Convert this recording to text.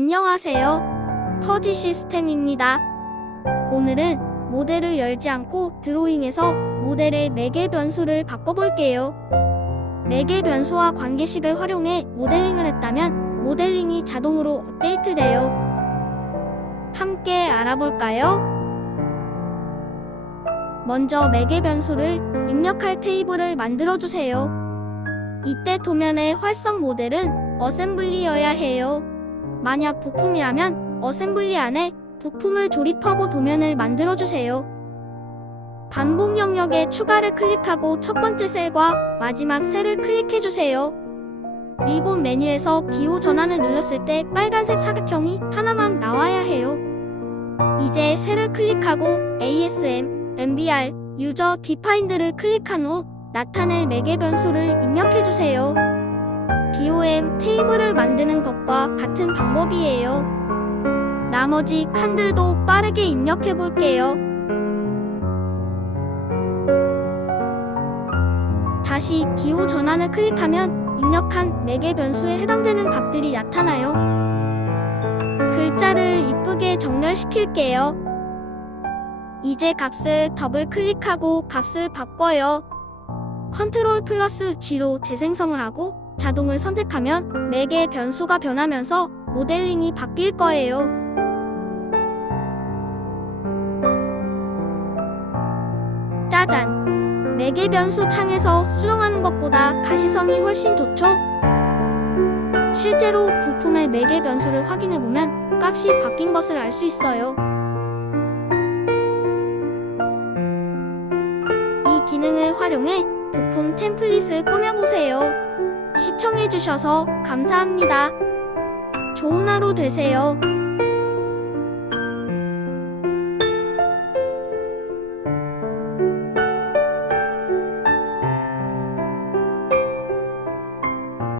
안녕하세요. 터지 시스템입니다. 오늘은 모델을 열지 않고 드로잉에서 모델의 매개 변수를 바꿔볼게요. 매개 변수와 관계식을 활용해 모델링을 했다면 모델링이 자동으로 업데이트돼요. 함께 알아볼까요? 먼저 매개 변수를 입력할 테이블을 만들어주세요. 이때 도면의 활성 모델은 어셈블리여야 해요. 만약 부품이라면 어셈블리 안에 부품을 조립하고 도면을 만들어주세요. 반복 영역에 추가를 클릭하고 첫 번째 셀과 마지막 셀을 클릭해주세요. 리본 메뉴에서 기호 전환을 눌렀을 때 빨간색 사각형이 하나만 나와야 해요. 이제 셀을 클릭하고 ASM, MBR, 유저 디파인드를 클릭한 후 나타낼 매개 변수를 입력해주세요. 테이블을 만드는 것과 같은 방법이에요. 나머지 칸들도 빠르게 입력해 볼게요. 다시 기호 전환을 클릭하면 입력한 매개 변수에 해당되는 값들이 나타나요. 글자를 이쁘게 정렬시킬게요. 이제 값을 더블 클릭하고 값을 바꿔요. 컨트롤 플러스 G로 재생성을 하고 자동을 선택하면 매개 변수가 변하면서 모델링이 바뀔 거예요. 짜잔! 매개 변수 창에서 수정하는 것보다 가시성이 훨씬 좋죠? 실제로 부품의 매개 변수를 확인해 보면 값이 바뀐 것을 알 수 있어요. 이 기능을 활용해 부품 템플릿을 꾸며보세요. 시청해주셔서 감사합니다. 좋은 하루 되세요.